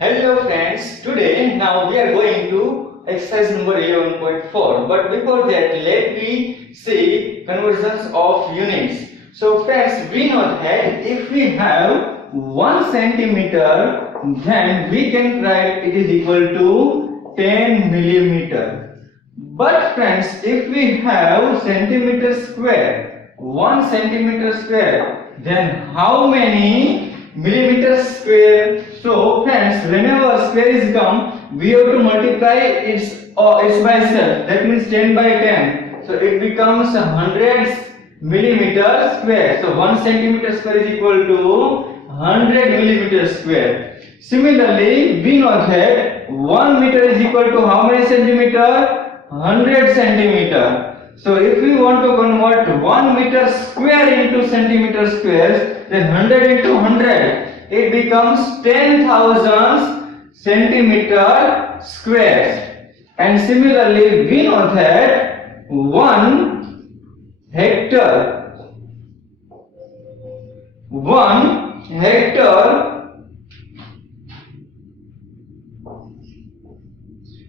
Hello friends, today now we are going to exercise number 11.4, but before that let me see conversions of units. So friends, we know that if we have 1 centimeter, then we can write it is equal to 10 millimeter. But friends, if we have centimeter square, 1 centimeter square, then how many millimeter square? So friends, whenever square is come, we have to multiply its by itself. That means 10 by 10. So it becomes 100 millimeter square. So 1 centimeter square is equal to 100 millimeter square. Similarly, we know that 1 meter is equal to how many centimeter? 100 centimeter. So if we want to convert 1 meter square into centimeter squares, then 100 into 100, it becomes 10,000 centimeter squares. And similarly, we know that 1 hectare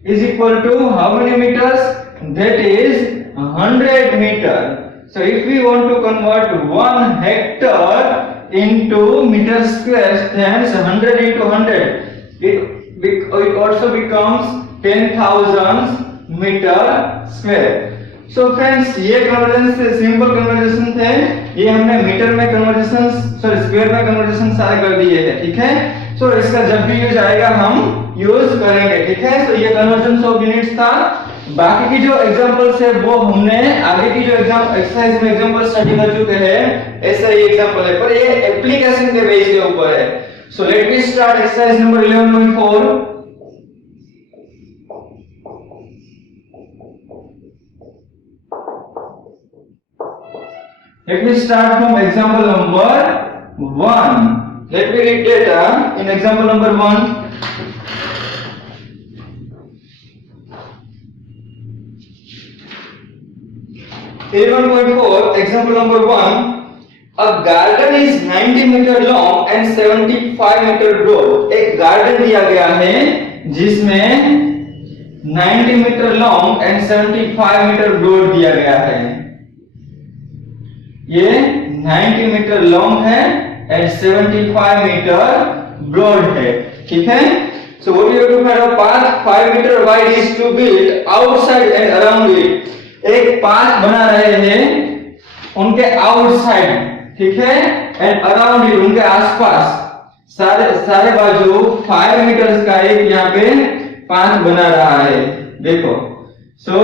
is equal to how many meters? That is 100 meter. So if we want to convert 1 hectare into meter squares, then 100 into 100, it also becomes 10,000 meter square. So friends, ये conversion से simple conversation थे, ये हमने metre में conversation square में conversation सारे कर दिए हैं, ठीक है। सो इसका जब भी यूज आएगा हम यूज करेंगे, ठीक है। तो ये कन्वर्जन ऑफ यूनिट्स था। बाकी की जो एग्जांपल्स है वो हमने आगे की जो एग्जाम एक्सरसाइज में एग्जांपल स्टडी कर चुके हैं, ऐसा ही एग्जांपल है, पर ये एप्लीकेशन के बेस के ऊपर है। So let me start exercise number 11.4। Let me start from example number 1. Let me read data in example number 1. Example number 1. A garden is 90 meter long and 75 meter broad. एक garden दिया गया है जिसमें 90 metre long and 75 metre broad दिया गया है। ये 90 metre long है एंड 75 मीटर ब्रॉड है, ठीक है। So what you have to find out path 5 metre wide is to build outside and around it. एक पाथ बना रहे हैं उनके आउटसाइड, ठीक है, एंड अराउंड इट, उनके आसपास सारे बाजू 5 मीटर का एक यहाँ पे पाथ बना रहा है। देखो, सो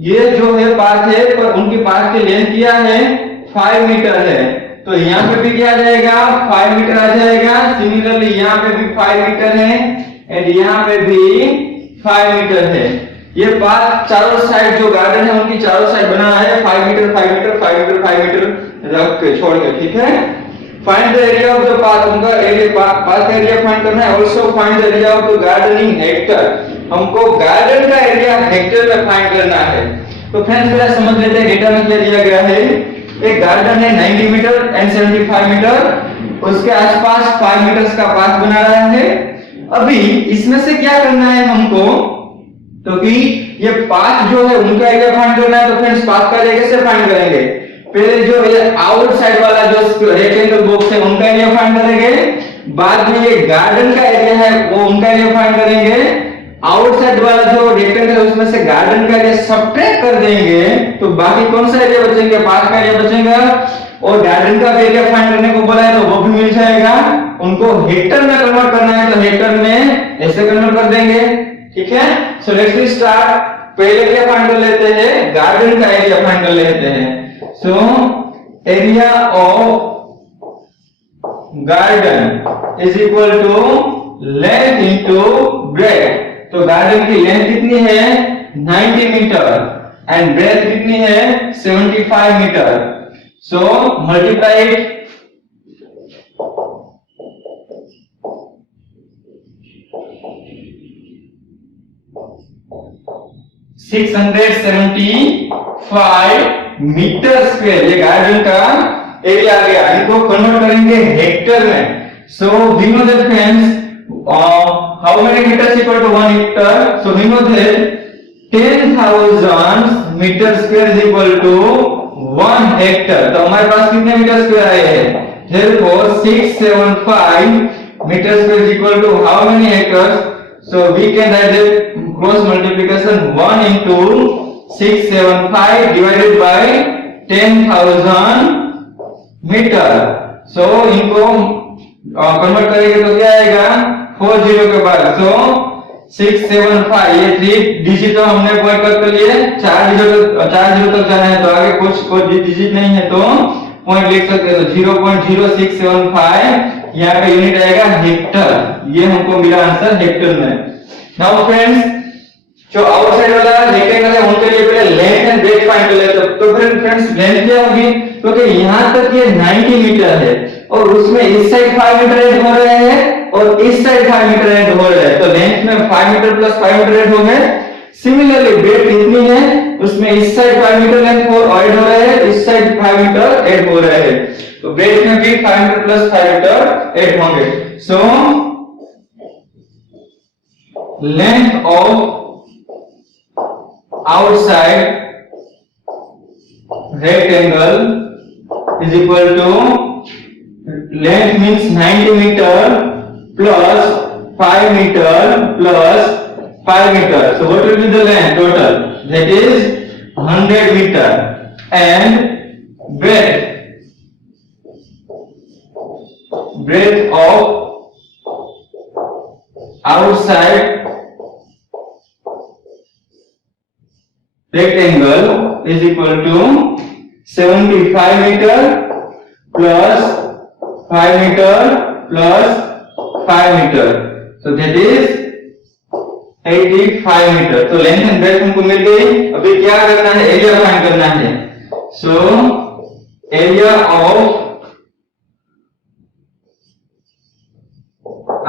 ये जो है पाथ है, पर उनकी पाथ की लेंथ क्या है? 5 मीटर है। तो यहाँ पे भी क्या आ जाएगा? 5 मीटर आ जाएगा। सिमिलरली यहाँ पे भी 5 मीटर है एंड यहाँ पे भी 5 मीटर है। ये पाथ चारों साइड जो गार्डन है उनकी चारों साइड बना है 5 मीटर 5 मीटर 5 मीटर 5 मीटर रख के छोड़ के, ठीक है। Find the area of the path, उनका एरिया पाथ का एरिया फाइंड करना है। Also find the area of the garden in Hector, हमको गार्डन का एरिया हेक्टर में फाइंड करना है। तो फ्रेंड्स पहले समझ लेते हैं डेटा में क्या दिया गया है। एक गार्डन है 90 मीटर एंड 75 मीटर, उसके आसपास 5 मीटर का पाथ बना रहा है। अभी इसमें से क्या करना है हमको, तो कि ये पाथ जो है उनका एरिया फाइंड करना है। तो फ्रेंड्स पाथ का एरिया कैसे फाइंड करेंगे? पहले जो ये आउटसाइड वाला जो रेक्टेंगल बॉक्स है उनका एरिया फाइंड करेंगे, बाद में ये गार्डन का एरिया है वो उनका एरिया फाइंड करेंगे, आउटसाइड वाला जो रेक्टेंगल है उसमें से गार्डन का एरिया सब्ट्रैक्ट कर देंगे, तो बाकी कौन सा एरिया बचेंगे? पाथ का एरिया बचेगा। और गार्डन का एरिया फाइंड करने को बोला है तो वो भी मिल जाएगा। उनको हेक्टर में कन्वर्ट करना है तो हेक्टर में ऐसे कन्वर्ट कर देंगे, ठीक है। So let's start. पहले क्या फाइंड कर लेते हैं? गार्डन का एरिया फाइंड कर लेते हैं। So area of garden is equal to length into breadth. तो गार्डन की लेंथ कितनी है? 90 मीटर एंड ब्रेथ कितनी है? 75 मीटर। So multiply it. 675 metre square ये गार्डन का एरिया आ गया। इनको कन्वर्ट करेंगे हेक्टर में। So we know that friends how many meters equal to 1 hectare? So we know that 10,000 metre square is equal to 1 hectare. तो हमारे पास कितने मीटर स्क्वायर आए हैं? Therefore 675 metre square is equal to how many acres? So we can write the cross multiplication 1 into 675 divided by 10,000 metre. So इनको convert करेंगे तो क्या आएगा? 40 के बाद। So 675 ये 3 डिजिट तो हमने पॉइंट कर लिए, 4 जीरो तक जाना है तो आगे कुछ डिजिट नहीं है तो पॉइंट लिख सकते हैं। तो 0.0675 यहाँ पे यूनिट आएगा हेक्टर। ये हमको मिला आंसर हेक्टर में। नाउ फ्रेंड्स जो आउटसाइड वाला रेक्टेंगल है उनके लिए पहले लेंथ एंड ब्रेड्थ फाइंड कर लेते हैं। तो फ्रेंड्स लेंथ क्या होगी? क्योंकि यहाँ तक ये 90 मीटर है और उसमें इस साइड 5 मीटर ऐड हो रहे हैं और इस साइड 5 मीटर ऐड हो रहे हैं, तो लेंथ में 5 मीटर प्लस 5 मीटर ऐड हो गए। सिमिलरली ब्रेड्थ कितनी है? उसमें इस साइड 5 मीटर लेंथ और ऐड हो रहे हैं, इस साइड 5 मीटर ऐड हो रहे हैं, तो ब्रेड्थ में भी 5 मीटर प्लस 5 मीटर ऐड होंगे। So length of outside rectangle is equal to length means 90 meter plus 5 meter plus 5 meter. So what will be the length total? That is 100 meter. And breadth of outside rectangle is equal to 75 meter plus 5 meter plus 5 meter. So that is 85 meter. तो length and breadth हमको मिल गई। अभी क्या करना है? Area find करना है। So area of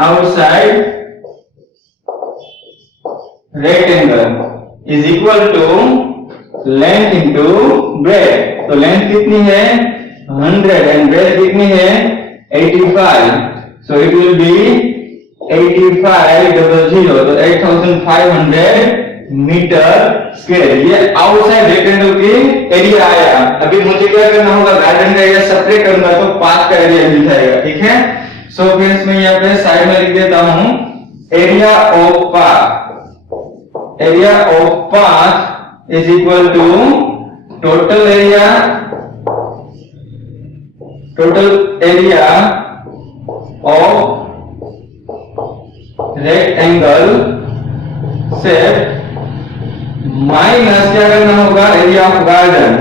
outside rectangle is equal to length into breadth। तो लेंथ कितनी है? 100 and breadth कितनी है? 85। So it will be 8500, तो 8500 मीटर स्क्वायर। ये आउटसाइड रेक्टेंगल की एरिया आया। अभी मुझे क्या करना होगा? गार्डन का एरिया सेपरेट करूंगा तो पाथ का एरिया मिल जाएगा। ठीक है। सो फ्रेंड्स मैं यहाँ पे साइड में लिख देता हूं area of path. Area of path is equal to total area of rectangle shape minus क्या करना होगा? Area of garden.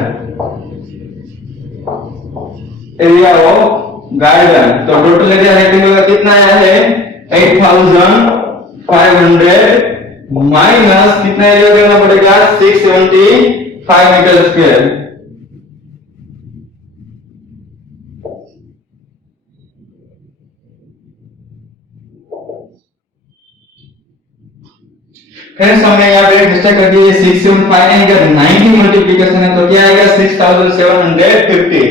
Area of garden तो टोटल एरिया रेक्टेंगल का कितना आया है? 8500 माइनस कितना एरिया करना पड़ेगा? 675 मीटर स्क्वायर। फ्रेंड्स हमने यहाँ पे मिस्टेक कर दी है। 675 नहीं कर 90 मल्टीप्लिकेशन है तो क्या आएगा? 6750।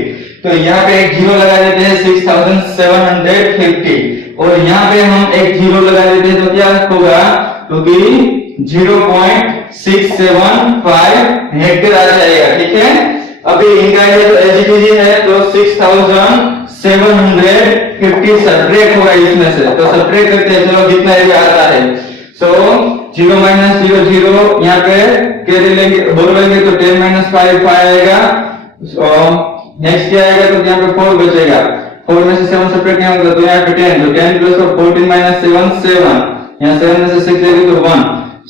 तो यहाँ पे एक जीरो लगा देते हैं 6750 और यहाँ पे हम एक जीरो लगा देते हैं तो क्या होगा? क्योंकि 0.675 हेक्टेयर आ जाएगा। ठीक है। अभी इनका ये तो एलजीटीजी है तो 6750 सब्ट्रैक्ट होगा इसमें से, तो सब्ट्रैक्ट करते हैं। चलो कितना एरिया आता है? सो 0 माइनस 0 0 यहाँ पे कैरी लेंगे बोलेंगे तो 10 माइनस 5 आएगा। नेक्स्ट क्या आएगा? तो यहाँ पे 4 बचेगा। 4 में से 7 सब्ट्रैक्ट नहीं होगा तो यहाँ पे 10, तो 10 प्लस 14 माइनस 7 7, यहाँ 7 में से 6 जाएगा तो 1।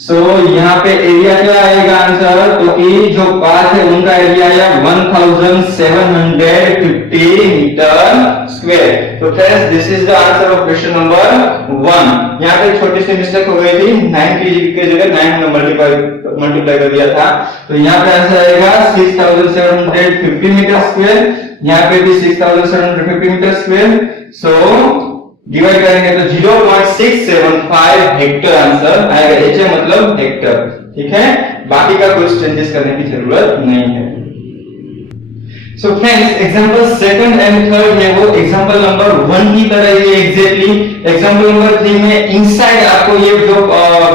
सो यहाँ पे एरिया क्या आएगा आंसर? तो कि जो पाथ है उनका एरिया आया 1750 मीटर स्क्वायर। तो friends this is the answer of question number 1। यहाँ पे छोटी सी मिस्टेक हो गई थी, 90 के जगह 9 में मल्टीप्लाई कर दिया था। तो यहाँ पे आंसर आएगा 6750 मीटर स्क्वायर। यहाँ पे भी 6750 मीटर स्क्वायर। सो डिवाइड करेंगे तो 0.675 हेक्टर आंसर आएगा। एच मतलब हेक्टर। ठीक है। बाकी का कुछ चेंजेस करने की जरूरत नहीं है। So friends example second and third है वो एग्जांपल नंबर 1 की तरह ही एग्जैक्टली। एग्जांपल नंबर 3 में इनसाइड आपको ये जो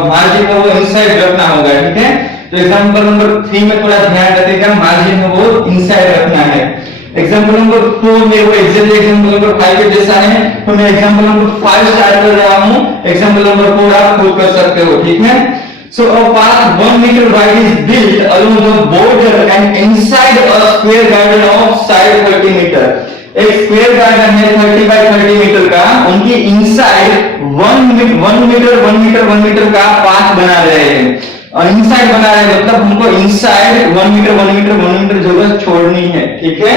मार्जिन है वो इनसाइड रखना होगा, ठीक है। तो एग्जांपल नंबर 3 में थोड़ा ध्यान रखिएगा, मार्जिन है वो इनसाइड रखना है। एग्जांपल नंबर 4 में वो एग्जैक्टली एग्जांपल नंबर 5 के जैसा है, तो मैं एग्जांपल नंबर 5 स्टार्ट कर रहा हूं, एग्जांपल नंबर 4 आप खुद कर सकते हो, ठीक है। So a path 1 meter wide is built along the border and inside a square garden of side 30 meter. एक स्क्वायर गार्डन है 30 बाय 30 मीटर का, उनकी इनसाइड 1 मीटर का पाथ बना रहे हैं। और इनसाइड बना रहे हैं मतलब हमको इनसाइड 1 मीटर जगह छोड़नी है, ठीक है।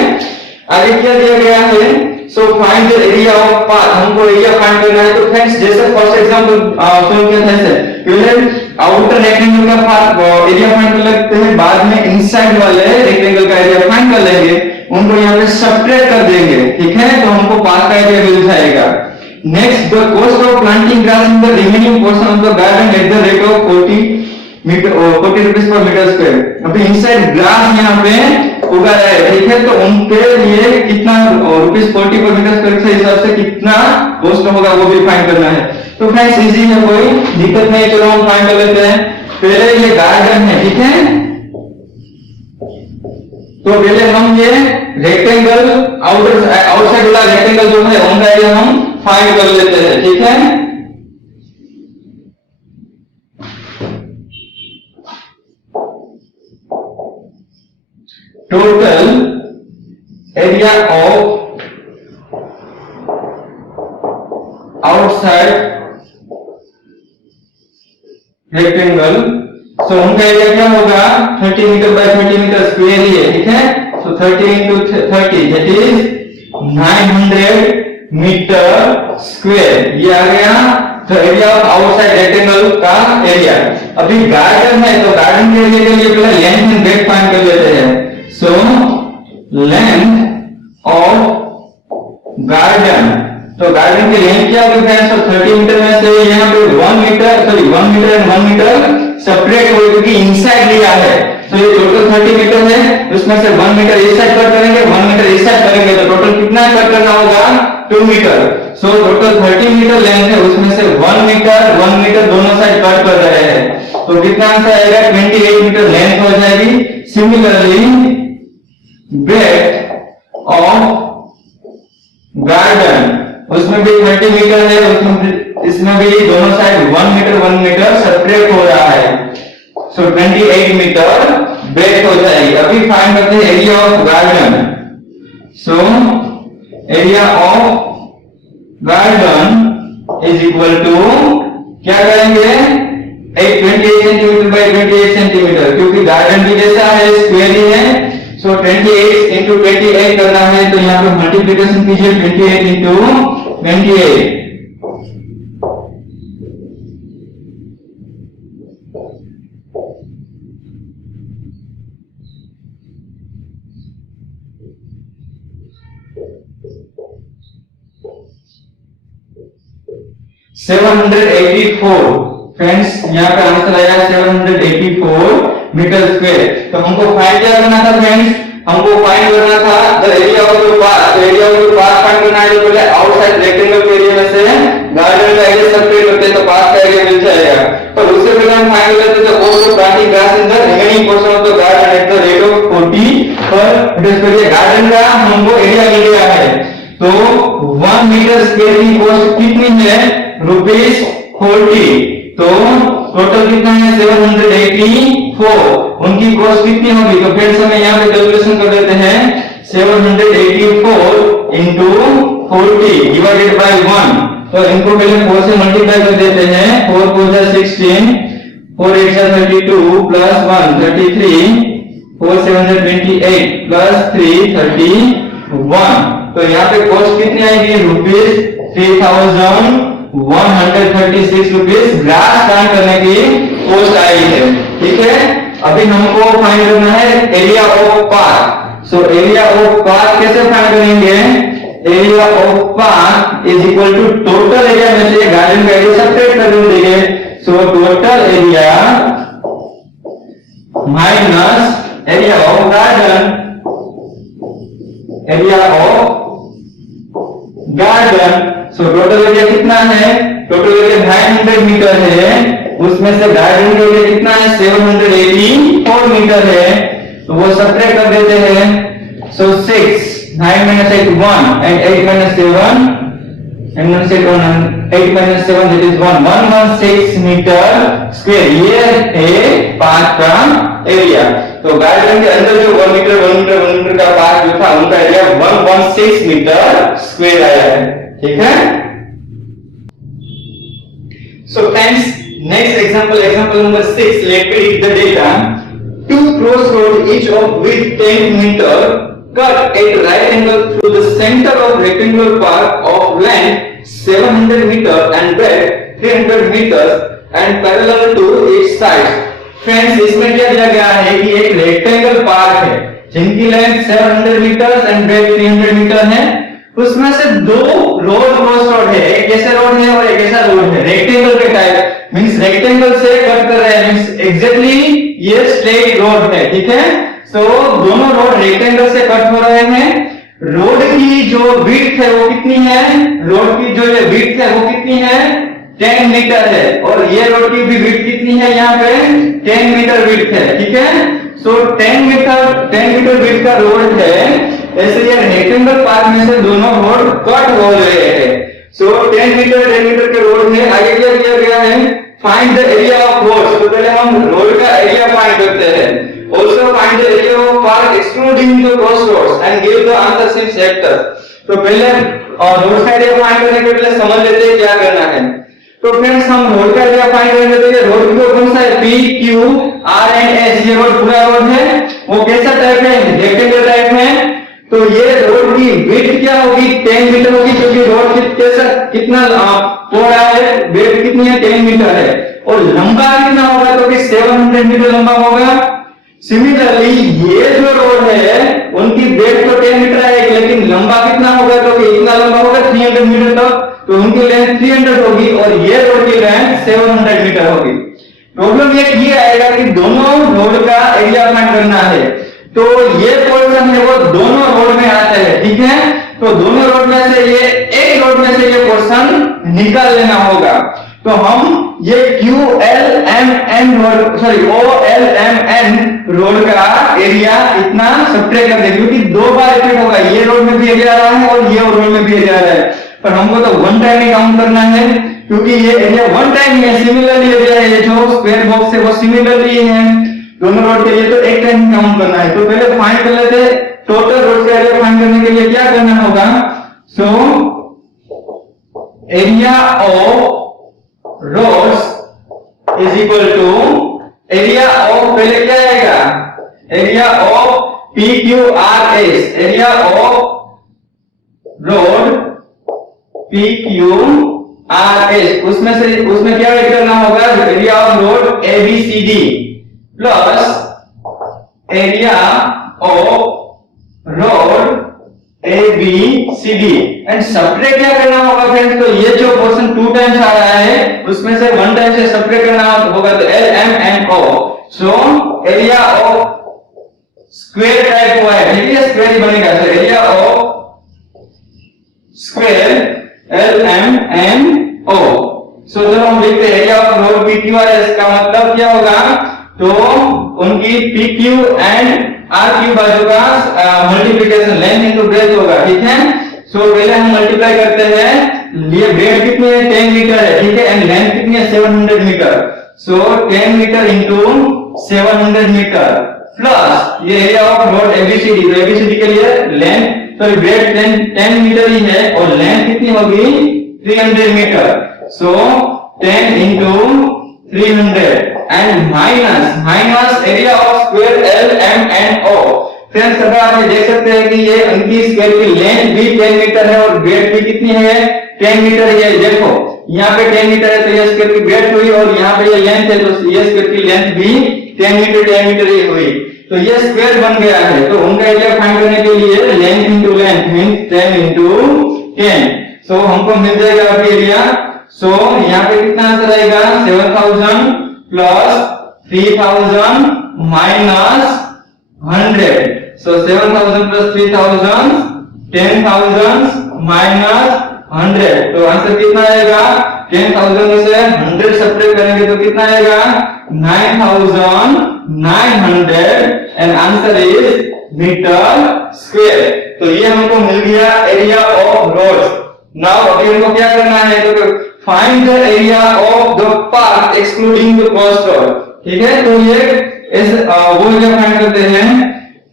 आगे क्या दिया गया है, so find the area of path, हमको एरिया फाइंड करना है। तो फ्रेंड्स जैसे फर्स्ट एग्जांपल सॉल्व किया था ऐसे, पहले आउटर रेक्टेंगल का पाथ एरिया फाइंड कर लेते हैं, बाद में इनसाइड वाले रेक्टेंगल का एरिया फाइंड कर लेंगे, उनको यहाँ पे सब्ट्रैक्ट कर देंगे, ठीक है। तो हमको पाथ का एरिया मिल जाएगा। Next the cost of planting grass in the remaining portion of the garden at the rate of 40 rupees per metre square. अभी इनसाइड ग्रास यहाँ पे उगा रहा है, ठीक है। तो उनके लिए कितना रुपीज 40 पर मीटर स्क्वायर के हिसाब से कितना कॉस्ट होगा वो भी फाइंड करना है। तो फ्रेंड्स इजी है, कोई दिक्कत नहीं, चलो हम फाइंड कर लेते हैं। पहले ये गार्डन है, ठीक है। तो पहले हम ये रेक्टेंगल आउटसाइड वाला रेक्टेंगल जो है उनका एरिया हम फाइंड कर लेते हैं, ठीक है। Total area of outside rectangle, so उनका एरिया क्या होगा 30 मीटर बाय 30 मीटर स्क्वायर ही है, ठीक है। So 30 into 30 that is 900 metre square, ये आ गया तो एरिया ऑफ आउटसाइड रेक्टेंगल का एरिया। अभी गार्डन है तो गार्डन के एरिया के लिए पहले लेंथ एंड ब्रेड्थ फाइंड कर लेते हैं। सो लेंथ ऑफ गार्डन, तो गार्डन की लेंथ क्या होगी फ्रेंड्स, 30 मीटर में से यहाँ पे 1 मीटर एंड 1 मीटर सेपरेट हो क्योंकि इनसाइड लिया है। तो ये टोटल 30 मीटर है, उसमें से 1 मीटर इस साइड कट करेंगे, 1 मीटर इस साइड करेंगे, तो टोटल कितना कट करना होगा 2 metre. So total 30 metre length है, उसमें से 1 मीटर दोनों साइड कट कर रहे हैं, तो कितना आंसर आएगा 28 मीटर लेंथ हो जाएगी। सिमिलरली ब्रेड्थ ऑफ गार्डन, उसमें भी 30 मीटर है, उसमें इसमें भी दोनों साइड 1 मीटर सेपरेट हो रहा है, सो 28 मीटर ब्रेड्थ हो जाएगी। अभी फाइंड करते हैं area of garden. So area of garden is equal to क्या करेंगे 28 सेंटीमीटर बाय 28 सेंटीमीटर, क्योंकि गार्डन भी जैसा है स्क्वायर ही है। सो 28 into 28 करना है, तो यहाँ पे मल्टीप्लिकेशन कीजिए 28 into 28, फ्रेंड्स यहाँ पे आंसर आया 784 मीटर स्क्वायर। तो हमको फाइंड क्या करना था फ्रेंड्स, हमको फाइंड करना था the area of the path. तो area of the path find करना है, तो पहले आउटसाइड रेक्टेंगल के एरिया में से गार्डन का एरिया सेपरेट करते हैं तो पाथ का एरिया मिल जाएगा। तो उससे पहले हम फाइंड करते थे cost of planting grass in the remaining portion of the garden at the rate of 40 पर मीटर स्क्वायर। गार्डन का हमको एरिया मिल गया है, तो 1 मीटर स्क्वायर की कॉस्ट कितनी है रुपीस 40, तो टोटल कितना है 784, उनकी कॉस्ट कितनी होगी, तो फिर से मैं यहाँ पे कैलकुलेशन कर देते हैं 784 into 40 डिवाइडेड बाय 1। तो इनको पहले 4 से मल्टीप्लाई कर देते हैं, 4 4 जा 16, 4 8 जा 32 प्लस 1 33, 4 7 जा 28 प्लस 3 31। तो यहाँ पे कॉस्ट कितनी आएगी रुपीस 3136 रुपीस ग्रास प्लांट करने की कॉस्ट आई है, ठीक है। अभी हमको फाइंड करना है area of path. So area of path कैसे फाइंड करेंगे, area of path is equal to total area में से गार्डन का एरिया सेपरेट कर देंगे। So total area minus area of garden area of garden. So total area कितना है? Total area 900 metre है, उसमें से गार्डन का एरिया कितना है? 784 मीटर है, तो वो सब्ट्रैक्ट कर देते हैं। सो 6 9 minus 8 1 and 8 minus 7 and 1 set 1 and 8 minus 7 that is 116 metre square. ये है पार्क का एरिया। तो गार्डन के अंदर जो 1 मीटर का पार्क जो था उनका एरिया 116 मीटर स्क्वायर आया है। ठीक है। So friends, next example number 6. Let me read the data. Two crossroads, each of width 10 meter, cut at right angle through the center of rectangular park of length 700 meter and breadth 300 meters and parallel to its sides. Friends, इसमें क्या दिया गया है कि एक rectangle park है जिनकी length 700 metre and breadth 300 metre है। उसमें से दो रोड क्रॉस रोड है, एक ऐसा रोड है और एक ऐसा रोड है रेक्टेंगल के टाइप, मींस रेक्टेंगल से कट कर रहे हैं, मींस एग्जैक्टली ये स्ट्रेट रोड है। ठीक है। तो दोनों रोड रेक्टेंगल से कट हो रहे हैं। रोड की जो विड्थ है वो कितनी है? रोड की जो ये विड्थ है वो कितनी है? 10 मीटर है, और ये रोड की भी विड्थ कितनी है? यहाँ पे 10 मीटर विड्थ है। ठीक है। सो 10 मीटर विड्थ का रोड है। ऐसे ये रेक्टेंगल पार्क में से दोनों रोड कट हो रहे हैं। सो 10 मीटर के रोड है। आगे क्या दिया गया है? Find the area of road. तो पहले हम रोड का एरिया फाइंड करते हैं। Also find the area of park excluding the crossroads and give the answers in sectors. तो पहले रोड का एरिया फाइंड करने के पहले समझ लेते हैं क्या करना है। तो फ्रेंड्स, हम रोड का एरिया फाइंड करने के लिए रोड को कौन सा है? P, Q, R and S। ये रोड पूरा रोड है। वो कैसा टाइप है? रेक्टेंगल टाइप है। तो ये रोड की विड्थ क्या होगी? 10 मीटर होगी, क्योंकि रोड कैसा कितना चौड़ा है, विड्थ कितनी है? 10 मीटर है। और लंबा कितना होगा? तो कि 700 मीटर लंबा होगा। सिमिलरली ये जो रोड है उनकी ब्रेथ तो 10 मीटर आएगी, लेकिन लंबा कितना होगा? तो कि इतना लंबा होगा 300 मीटर तक, तो उनकी लेंथ 300 होगी और ये रोड की लेंथ 700 मीटर होगी। प्रॉब्लम ये आएगा कि दोनों रोड का एरिया फाइंड करना है। तो ये पोर्शन है वो दोनों रोड में आता है। ठीक है। तो दोनों रोड में से ये एक रोड में से ये पोर्शन निकाल लेना होगा। तो हम ये OLMN रोड का एरिया इतना सब्ट्रैक्ट कर देंगे, क्योंकि दो बार रिपीट होगा। ये रोड में भी एरिया आ रहा है और ये रोड में भी एरिया आ रहा है, पर हमको तो वन टाइम ही काउंट करना है, क्योंकि ये एरिया वन टाइम ही है। सिमिलरली एरिया है जो स्क्वायर बॉक्स है वो सिमिलरली है दोनों रोड के लिए, तो एक टाइम काउंट करना है। तो पहले फाइंड कर लेते टोटल रोड का एरिया फाइंड करने के लिए क्या करना होगा। So area of roads is equal to area of, पहले क्या आएगा? Area of PQRS, area of road PQRS। उसमें क्या ऐड करना होगा? Area of road ABCD plus area of road ABCD and subtract क्या करना होगा फ्रेंड्स? तो ये जो पोर्शन 2 टाइम्स आ रहा है उसमें से 1 टाइम से सब्ट्रैक्ट करना होगा, तो LMNO। So area of square type हुआ है, ठीक है, स्क्वायर ही बनेगा। तो एरिया ऑफ स्क्वायर LMNO। सो जब हम देखते हैं एरिया ऑफ रोड PQRS का मतलब क्या होगा? तो उनकी PQ एंड RQ बाजू का मल्टीप्लिकेशन लेंथ इनटू ब्रेथ होगा। ठीक है। सो पहले हम मल्टीप्लाई करते हैं। ये ब्रेथ कितनी है? 10 मीटर है। ठीक है। एंड लेंथ कितनी है? 700 metre. So 10 metre into 700 metre plus ये एरिया ऑफ रोड ABCD। तो ABCD के लिए लेंथ तो ब्रेथ 10 मीटर ही है और लेंथ कितनी होगी? 300 metre. So 10 into 300 and minus area of square LMNO। Friends, अगर आप देख सकते हैं कि ये उनकी स्क्वायर की लेंथ भी 10 मीटर है और ब्रेथ भी कितनी है? 10 मीटर है। देखो यहाँ पे 10 मीटर है तो ये स्क्वायर की ब्रेथ हुई, और यहाँ पे ये लेंथ है तो ये स्क्वायर की लेंथ भी 10 मीटर ही हुई, तो ये स्क्वायर बन गया है। तो उनका एरिया फाइंड करने के लिए length into length means 10 into 10। सो हमको मिल जाएगा अभी एरिया। सो यहाँ पे कितना आंसर आएगा? 7000 प्लस 3000 माइनस 100। सो 7000 प्लस 3000 10,000 माइनस 100, तो आंसर कितना आएगा? 10,000 में से 100 सब्ट्रैक्ट करेंगे तो कितना आएगा? 9,900 and answer is metre square. तो ये हमको मिल गया एरिया ऑफ रोड्स। नाउ अभी हमको क्या करना है? तो find the area of the park excluding the first road. ठीक है, तो ये वो क्या फाइंड करते हैं?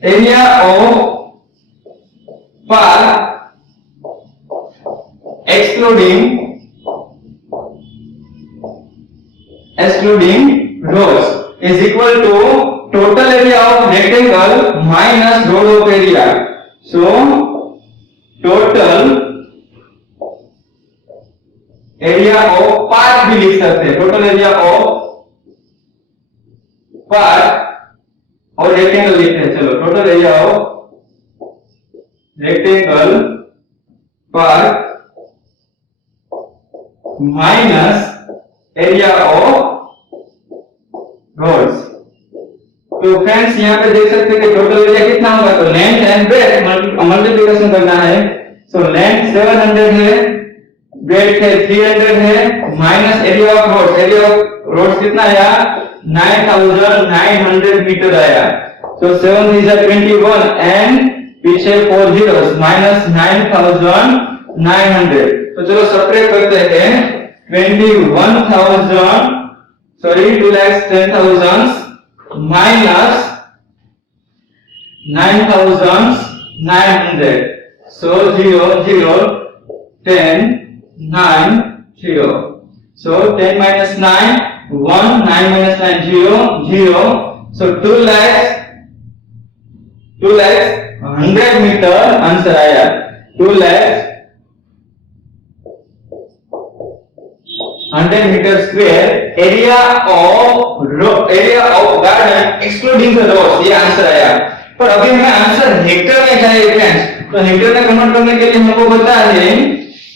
Area of park excluding rows is equal to total area of rectangle minus road of area. So total area of park भी लिख सकते हैं, total area of park और rectangle लिखते हैं। चलो total area of rectangle park minus area of roads. तो friends यहाँ पे देख सकते हैं कि टोटल एरिया कितना होगा? तो लेंथ एंड ब्रेथ मल्टीप्लिकेशन करना है। सो लेंथ 700 है, ब्रेथ है 300 है, minus area of roads. Area of roads कितना आया? 9,900 मीटर आया। तो 7 is 21 एंड पीछे 4 zeros माइनस 9,900। तो चलो सब्ट्रैक्ट करते हैं। 2,10,000 minus 9,900। So 0 0 10 9 0। So 10 minus 9 1, 9 minus 9 0 0। So 2,00,100 metre answer आया। 2,00,100 metre square area of garden excluding the roads, ये आंसर आया। पर अभी हमें आंसर हेक्टर में चाहिए फ्रेंड्स। तो हेक्टर में कन्वर्ट करने के लिए हमको पता है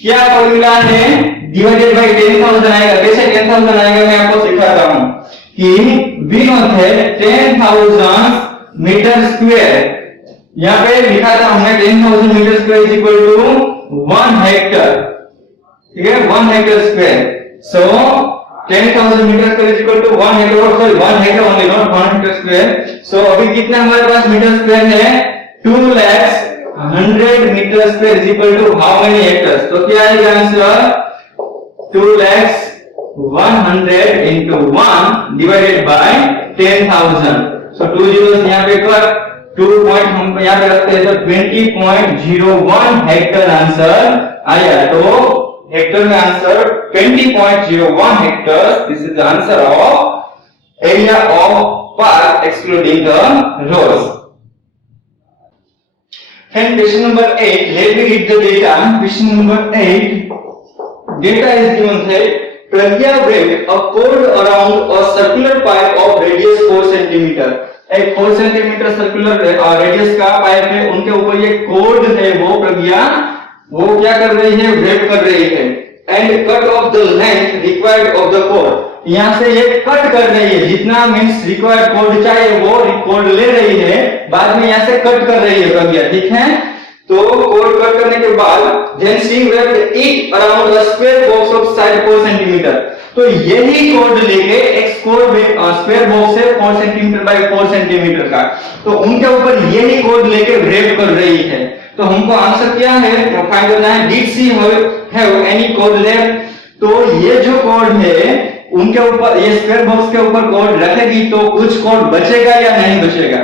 क्या फॉर्मूला है? डिवाइडेड बाय 10,000 आएगा। कैसे 10,000 आएगा मैं आपको सिखाता हूं कि V नॉट है 10,000 मीटर स्क्वायर। यहाँ पे लिखा था हमने 10,000 metre square is equal to 1 hectare. ठीक है, 1 hectare square. So 10,000 metre square is equal to 1 hectare, sorry 1 hectare only, not 1 hectare square. So अभी कितना हमारे पास मीटर स्क्वायर है? 2,00,100 metre square is equal to how many hectares? तो क्या आएगा answer? 2,00,100 into 1 divided by 10,000। So 2 zeros यहाँ पे कट, 2 पॉइंट हम यहाँ पे रखते हैं तो 20.01 हेक्टर आंसर आया। तो हेक्टर में answer 20.01 hectare. This is the answer of area of park excluding the roads. And question number 8, let me read the data. Question number 8, data is given that Pragya wrapped a cord around a circular pipe of radius 4 cm. एक 4 centimetre circular radius का pipe है, उनके ऊपर ये code है, वो प्रज्ञा वो क्या कर रही है? वेट कर रही है। And cut off the length required of the code, यहाँ से ये कट कर रही है, जितना मींस रिक्वायर्ड कोड चाहिए वो कोड ले रही है, बाद में यहाँ से कट कर रही है प्रज्ञा। ठीक है, तो कोड कट करने के बाद then she wrapped it around a square box of size 4 centimetre. तो यही कोड लेके एक स्क्वायर बॉक्स है 4 सेंटीमीटर बाय 4 सेंटीमीटर का, तो उनके ऊपर यही कोड लेके रैप कर रही है। तो हमको आंसर क्या है फाइंड करना है? Did she have any code left? तो ये जो कोड है उनके ऊपर, ये स्क्वायर बॉक्स के ऊपर कोड रखेगी तो कुछ कोड बचेगा या नहीं बचेगा?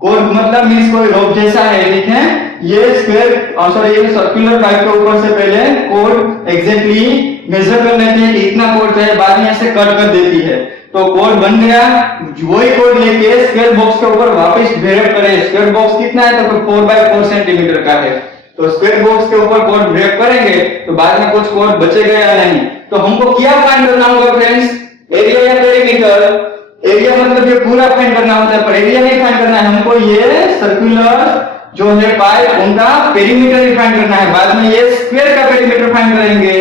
कोड मतलब मींस कोई रोप जैसा है। ठीक है, ये स्क्वायर सॉरी ये सर्कुलर पाइप के ऊपर से पहले कोड एग्जैक्टली मेजर कर लेते हैं कि इतना कोड चाहिए, बाद में ऐसे कट कर देती है। तो कोड बन गया, वही कोड लेके स्क्वायर बॉक्स के ऊपर वापस ड्रैग करें। स्क्वायर बॉक्स कितना है? तो 4 बाय 4 सेंटीमीटर का है। तो स्क्वायर बॉक्स के ऊपर कोड ड्रैग करेंगे तो बाद में कुछ कोड बचेगा या नहीं। तो हमको क्या फाइंड करना होगा फ्रेंड्स? एरिया या पेरीमीटर? एरिया मतलब ये पूरा फाइंड करना होता है, पर एरिया नहीं फाइंड करना है हमको, ये सर्कुलर जो है पाइप उनका पेरीमीटर ही फाइंड करना है। बाद में ये स्क्वायर का पेरीमीटर फाइंड करेंगे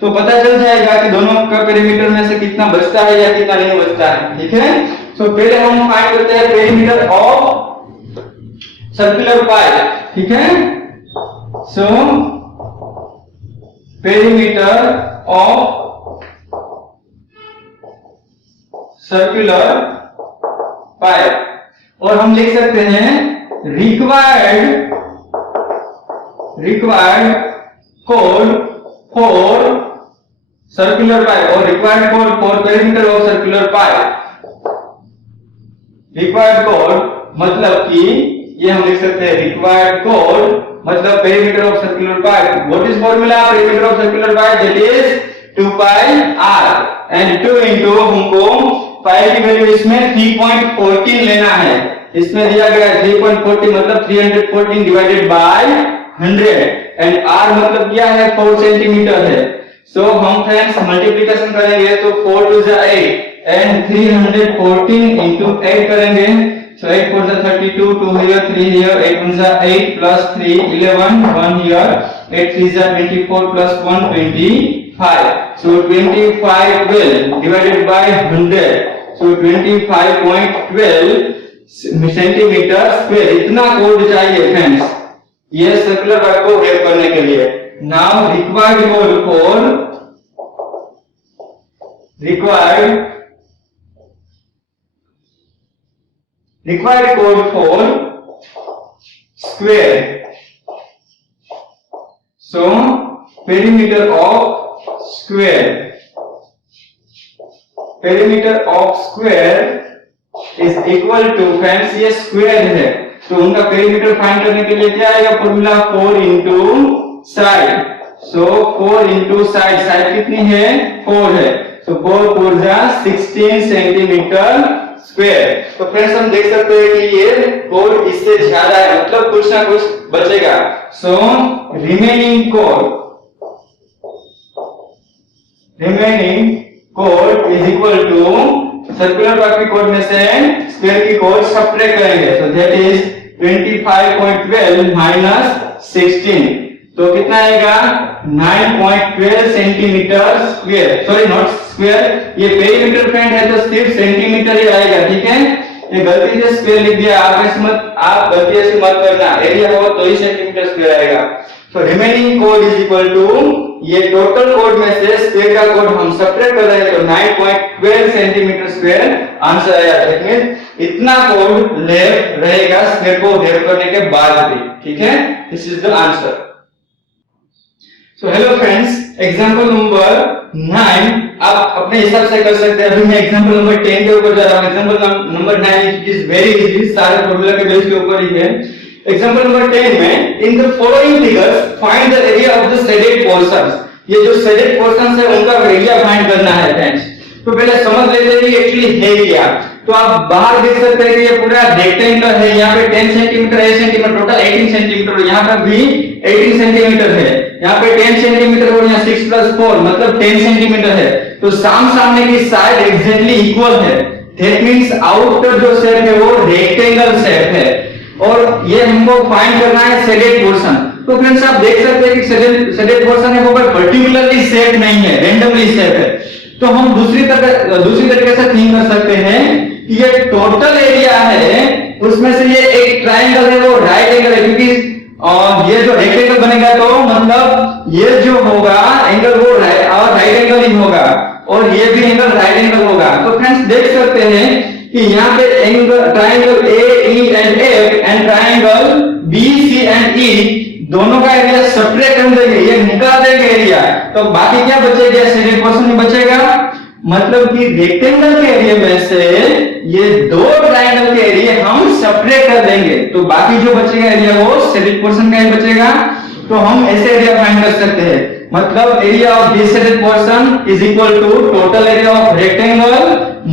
तो पता चल जाएगा कि दोनों का पेरीमीटर में से कितना बचता है या कितना नहीं बचता है। ठीक है, सो पहले हम फाइंड करते हैं पेरीमीटर ऑफ सर्कुलर पाइप। ठीक है, So perimeter of circular pipe, और हम लिख सकते हैं required code for circular pipe और required code for perimeter of circular pipe। required code मतलब कि ये हम लिख सकते हैं required code मतलब perimeter of circular pipe। what is formula perimeter of circular pipe? that is 2 pi r and 2 into हमको पाई की वैल्यू इसमें 3.14 लेना है। इसमें दिया गया है 3.14 मतलब 314 डिवाइडेड बाय 100 एंड r मतलब क्या है 4 सेंटीमीटर है। सो हम फ्रेंड्स मल्टीप्लिकेशन करेंगे तो 4 टू जा 8 एंड 314 into 8 करेंगे। So 8 4 is 32, 2 here, 3 here, 8 1 is 8 plus 3 11, 1 here, 8 3 is 24 plus 1 25. So 25 divided by 100. So 25.12 centimetre square इतना कोड चाहिए फ्रेंड्स ये सर्कुलर पाइप को रैप करने के लिए। Now required code for required code for square. So perimeter of square is equal to friends ये square है तो उनका पेरीमीटर फाइंड करने के लिए क्या आएगा फॉर्मूला 4 into साइड। सो 4 into साइड कितनी है 4 है। सो 4 4 जा 16 सेंटीमीटर स्क्वायर। तो फ्रेंड्स हम देख सकते हैं कि ये कोड इससे ज्यादा है मतलब कुछ ना कुछ बचेगा। So remaining cord is equal to circular pipe की कोड में से स्क्वायर की कोड सब्ट्रैक्ट करेंगे। सो दैट इज 25.12 माइनस 16 तो कितना आएगा 9.12 centimetre square. Sorry not square ये पेरीमीटर फ्रेंड है तो सिर्फ सेंटीमीटर ही आएगा। ठीक है ये गलती से स्क्वायर लिख दिया आप गलती से मत करना एरिया हो तो ही सेंटीमीटर स्क्वायर आएगा। So remaining cord is equal to ये टोटल कोड में से स्क्वायर का कोड हम सब्ट्रैक्ट कर रहे हैं तो 9.12 सेंटीमीटर स्क्वायर आंसर आया। दैट मींस इतना कोड लेफ्ट रहेगा स्क्वायर को रैप करने के बाद भी। ठीक है this is the answer. So hello friends example number 9 आप अपने हिसाब से कर सकते हैं। अभी मैं एग्जांपल नंबर 10 के ऊपर जा रहा हूं। Example number 9 is very easy सारे फॉर्मूला के बेस के ऊपर ही है। एग्जांपल नंबर 10 में in the following figures find the area of the shaded portions. ये जो शेडेड पोर्शंस है उनका एरिया फाइंड करना है फ्रेंड्स। तो पहले समझ लेते हैं कि एक्चुअली है क्या। तो आप बाहर देख सकते हैं कि ये पूरा रेक्टेंगल है। यहाँ पे 10 सेंटीमीटर है सेंटीमीटर टोटल 18 सेंटीमीटर यहाँ पे भी 18 सेंटीमीटर है। यहाँ पे 10 सेंटीमीटर और यहाँ 6 + 4 मतलब 10 सेंटीमीटर है। तो सामने की साइड एग्जैक्टली इक्वल है। दैट मींस आउटर जो शेप है वो रेक्टेंगल शेप है और ये हमको फाइंड करना है शेडेड पोर्शन। तो फ्रेंड्स आप देख सकते हैं कि शेडेड पोर्शन है वो कोई पर्टिकुलरली शेप नहीं है रैंडमली शेप है। तो हम दूसरी तरीके से थिंक कर सकते हैं कि ये टोटल एरिया है उसमें से ये एक ट्रायंगल है वो राइट एंगल है क्योंकि ये जो रेक्टेंगल बनेगा तो मतलब ये जो होगा एंगल वो राइट एंगल ही होगा और ये भी एंगल राइट एंगल होगा। तो फ्रेंड्स देख सकते हैं कि यहाँ पे angle triangle A E and F and triangle B C and E दोनों का एरिया सब्ट्रैक्ट कर देंगे ये निकाल देंगे एरिया। तो बाकी क्या बचेगा शेडेड पोर्शन में बचेगा मतलब कि रेक्टेंगल के एरिया में से ये दो ट्रायंगल के एरिया हम सब्ट्रैक्ट कर देंगे तो बाकी जो बचेगा एरिया वो शेडेड पोर्शन का ही बचेगा। तो हम ऐसे एरिया फाइंड कर सकते हैं मतलब area of this shaded portion is equal to total area of rectangle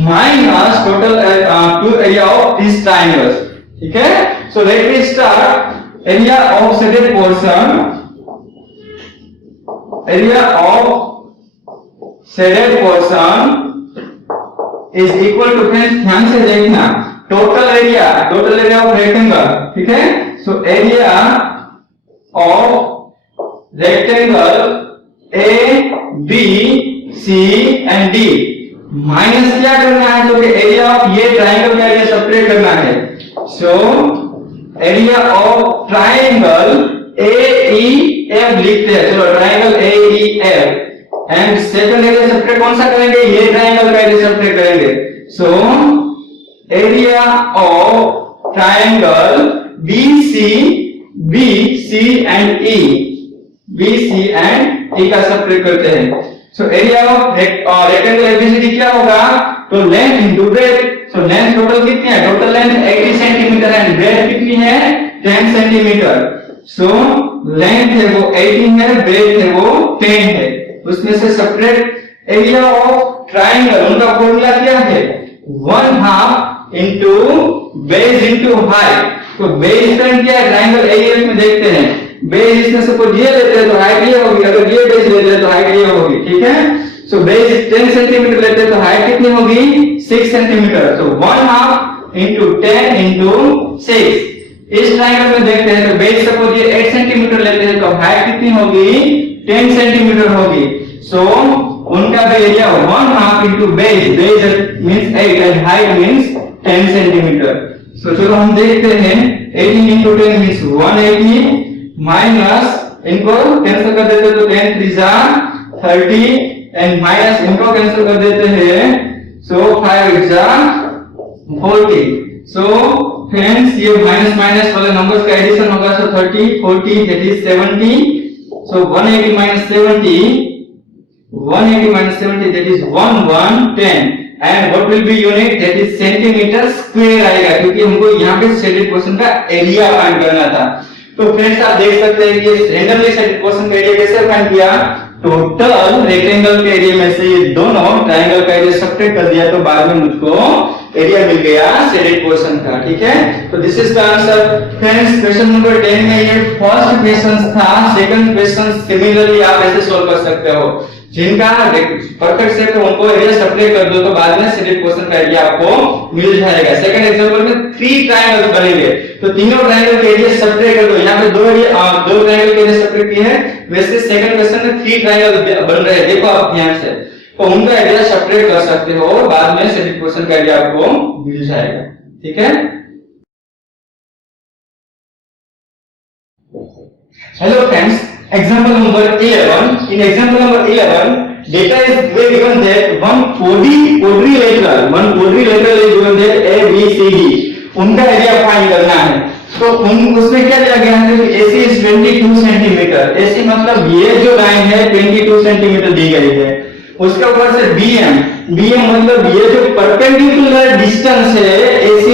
minus total two area of this triangles. ठीक है so let me start area of shaded portion is equal to friends ध्यान से देखना total area of rectangle. ठीक है so area of rectangle A B C and D minus क्या करना है क्योंकि एरिया ऑफ ये ट्रायंगल का एरिया सब्ट्रैक्ट करना है। So area of triangle A AEF लिखते हैं। चलो triangle AEF and second area subtract कौन सा करेंगे, ये ट्रायंगल का एरिया सब्ट्रैक्ट करेंगे। So area of triangle BC and E का सब्ट्रैक्ट करते हैं। So area of rectangle ABCD क्या होगा, तो length into breadth. So length total कितनी है, total length 80 centimetre and breadth कितनी है 10 सेंटीमीटर। सो लेंथ है वो 18 है, ब्रेथ है वो 10 है। उसमें से सब्ट्रैक्ट एरिया ऑफ ट्रायंगल, उनका फॉर्मूला क्या है, 1/2 इनटू बेस इनटू हाइट। तो बेस टर्न क्या है ट्रायंगल एएफ में देखते हैं, बेस इसमें सपोज ये लेते हैं तो हाइट ये होगी, अगर ये बेस लेते हैं तो हाइट ये होगी, ठीक है। सो बेस 10 सेंटीमीटर लेते हैं तो हाइट कितनी होगी 6 सेंटीमीटर। तो 1/2 इनटू 10 इनटू 6। इस ट्रायंगल में देखते हैं तो बेस सपोज ये 8 सेंटीमीटर लेते हैं तो हाइट कितनी होगी 10 सेंटीमीटर होगी। सो उनका भी area 1/2 into base means 8 and height means 10 centimetre. So चलो हम देखते हैं 18 इनटू 10 मींस 180 माइनस इनको कैंसिल कर देते हैं तो 10 3 जा 30 एंड माइनस इनको कैंसिल कर देते हैं। सो 5 8 जा 40। सो फ्रेंड्स ये माइनस माइनस वाले नंबर्स का एडिशन होगा। सो 30 40 that is 70। So 180 minus 70 that is 1110 and what will be unit, that is centimetre square आएगा, क्योंकि हमको यहाँ पे शेडेड पोर्शन का एरिया फाइंड करना था। तो फ्रेंड्स आप देख सकते हैं कि ये रेंडमली शेडेड पोर्शन का एरिया कैसे फाइंड किया, टोटल रेक्टेंगल के एरिया में से ये दोनों ट्रायंगल का एरिया सब्ट्रैक्ट कर दिया तो बाद में मुझको एरिया मिल गया शेडेड पोर्शन का, ठीक है। तो this is the answer friends. Question number 10 में ये फर्स्ट क्वेश्चन था। सेकंड क्वेश्चन सिमिलरली आप ऐसे सॉल्व कर सकते हो, जिनका परफेक्ट सेट है उनको एरिया सब्ट्रैक्ट कर दो तो बाद में शेडेड पोर्शन का एरिया आपको मिल जाएगा। सेकंड एग्जांपल में 3 ट्रायंगल्स बनेंगे तो तीनों ट्रायंगल के एरिया सब्ट्रैक्ट कर दो। यहाँ पे दो ट्रायंगल के एरिया सब्ट्रैक्ट किए हैं, वैसे सेकंड क्वेश्चन में 3 ट्रायंगल बन रहे हैं, देखो आप ध्यान से, तो उनका एरिया सब्ट्रैक्ट कर सकते हो और बाद में शेडेड पोर्शन का एरिया आपको मिल जाएगा, ठीक है। Hello friends, example number 11. In example number 11, data is given that one quadrilateral is given that ABCD. उनका एरिया फाइंड करना है। तो उसमें क्या दिया गया है कि AC is 22 सेंटीमीटर। AC मतलब ये जो लाइन है 22 सेंटीमीटर दी गई है। उसके ऊपर से BM मतलब ये जो परपेंडिकुलर डिस्टेंस है AC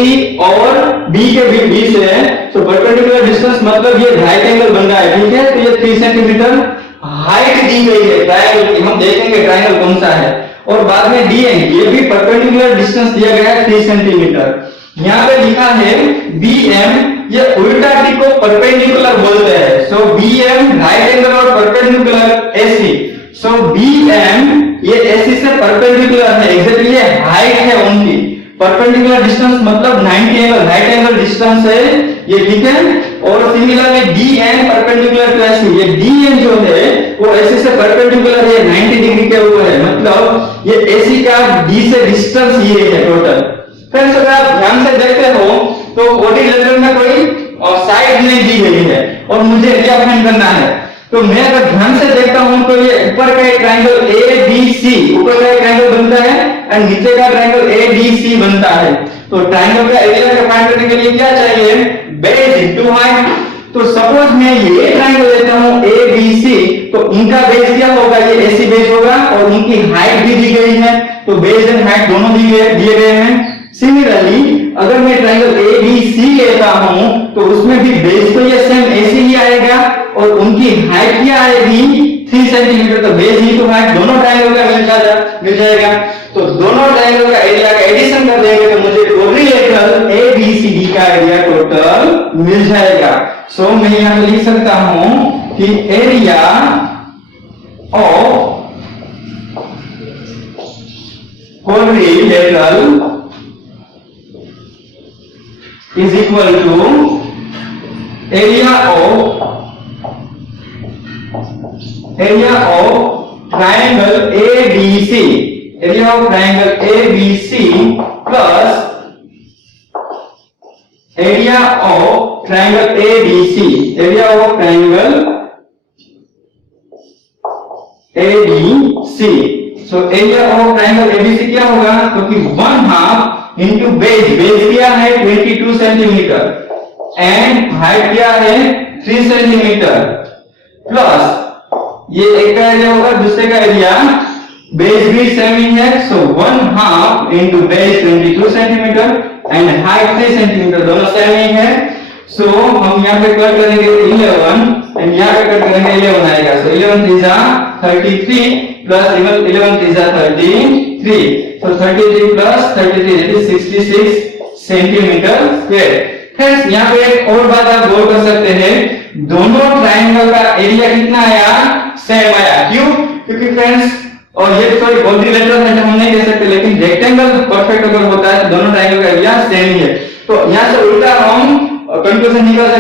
और B के बीच है, तो परपेंडिकुलर डिस्टेंस मतलब ये राइट एंगल बन रहा है, ठीक है। तो ये 3 सेंटीमीटर हाइट दी गई है ट्रायंगल की, हम देखेंगे ट्रायंगल कौन सा है। और बाद में DN ये भी परपेंडिकुलर डिस्टेंस दिया गया है 3 सेंटीमीटर। यहाँ पे लिखा है BM, ये उल्टा टी को परपेंडिकुलर बोलते हैं। सो BM राइट एंगल और परपेंडिकुलर AC। सो BM ये AC से परपेंडिकुलर है, एग्जैक्टली ये हाइट है उनकी। परपेंडिकुलर डिस्टेंस मतलब 90 एंगल राइट एंगल डिस्टेंस है ये, ठीक है। और similarly DN perpendicular to AC, ये DN जो है वो AC से परपेंडिकुलर है, 90 डिग्री के ऊपर है, मतलब ये AC का D से डिस्टेंस ये है टोटल। फ्रेंड्स अगर आप ध्यान से देखते हो तो क्वाड्रिलेटरल में कोई साइड नहीं दी गई है और मुझे एरिया फाइंड करना है। तो मैं अगर ध्यान से देखता हूं तो ये ऊपर का एक ट्रायंगल ABC, ऊपर का एक ट्रायंगल बनता है एंड नीचे का ट्रायंगल ADC बनता है। तो ट्रायंगल का एरिया का फाइंड करने के लिए क्या चाहिए, बेस इनटू हाइट। तो सपोज मैं ये ट्रायंगल लेता हूं ABC, तो उनका बेस क्या होगा, ये AC बेस होगा और उनकी हाइट भी दी गई है, तो बेस एंड हाइट दोनों दिए गए हैं। सिमिलरली अगर मैं ट्रायंगल ABC लेता हूं तो उसमें भी बेस तो ये सेम AC ही आएगा और उनकी हाइट क्या आएगी 3 सेंटीमीटर। तो बेस ही तो हाइट दोनों ट्रायंगल का मिल जाएगा। तो दोनों ट्रायंगल का एरिया का एडिशन कर देंगे तो मुझे क्वाड्रिलेटरल ABCD का एरिया टोटल मिल जाएगा। सो मैं यहां लिख सकता हूं कि area of quadrilateral is equal to area of triangle ABC, area of triangle ABC plus area of triangle ABC, area of triangle ABC. So area of triangle ABC क्या होगा? क्योंकि 1/2 into base क्या है 22 सेंटीमीटर एंड हाइट क्या है 3 centimetre plus ये एक का एरिया होगा दूसरे का एरिया बेस भी सेम ही है सो 1/2 into base 22 centimetre and height 3 centimetre दोनों सेम ही है सो हम यहाँ पे कट करेंगे 11 एंड यहाँ पे कट करेंगे 11 आएगा सो 11 3 33 plus 11 3 33 so 33 plus 33 that is 66 centimetre square friends यहाँ पे एक और बात आप गौर कर सकते हैं दोनों ट्रायंगल का एरिया कितना आया सेम आया क्यों क्योंकि फ्रेंड्स और ये सॉरी क्वाड्रिलेटरल है हम नहीं कह सकते लेकिन रेक्टेंगल परफेक्ट अगर होता है तो दोनों ट्रायंगल का एरिया सेम ही है तो यहाँ से उल्टा हम कंक्लूजन निकाल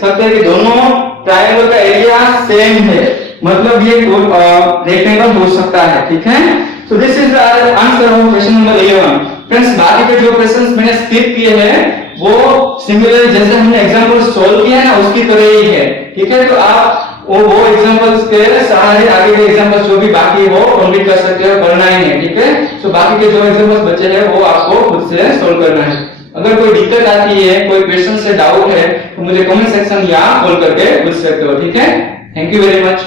सकते हैं कि दोनों ट्रायंगल का एरिया सेम है मतलब ये रेक्टेंगल हो सकता है ठीक है so this is the answer of question number 11 friends बाकी के जो क्वेश्चंस मैंने स्किप किए हैं वो सिमिलर जैसे हमने एग्जांपल सॉल्व किया है ना उसकी तरह ही है ठीक है तो आप वो एग्जांपल्स के सहारे आगे के एग्जांपल्स जो भी बाकी हो कंप्लीट कर सकते हो करना ही है ठीक है सो बाकी के जो एग्जांपल्स बचे हैं वो आपको खुद से सॉल्व करना है अगर कोई दिक्कत आती है कोई क्वेश्चन से डाउट है तो मुझे कमेंट सेक्शन या कॉल करके पूछ सकते हो ठीक है थैंक यू वेरी मच